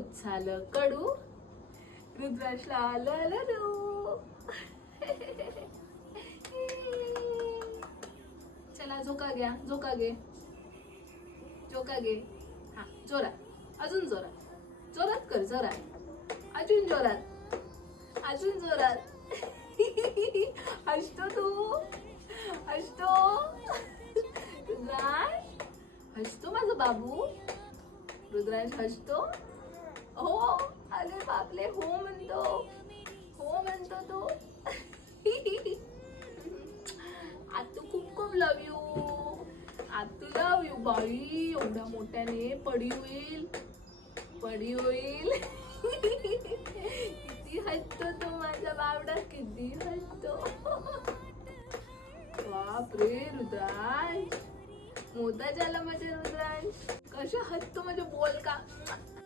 दूध झालं कडू, रुद्रांशला आलं ललू. चला झोका घ्या, झोका घे, झोका घे. हा जोरात, अजून जोरात, जोरात कर, जोरात, अजून जोरात, अजून जोरात. हसतो तू, हसतो रुद्रांश, हसतो माझा बाबू. रुद्रांश हसतो. हो, अरे बापले, हो म्हणतो, हो म्हणतो तो. आतू खूप खूप लव यू, आतू लव यू बाई. एवढ्या मोठ्याने पडी होईल, पडी होईल. किती हसतो तो माझा बावडा, किती हसतो. बाप रे रुद्रांश, मोठा झाला माझ्या रुद्रांश. कसं हसतो म्हणजे बोल का.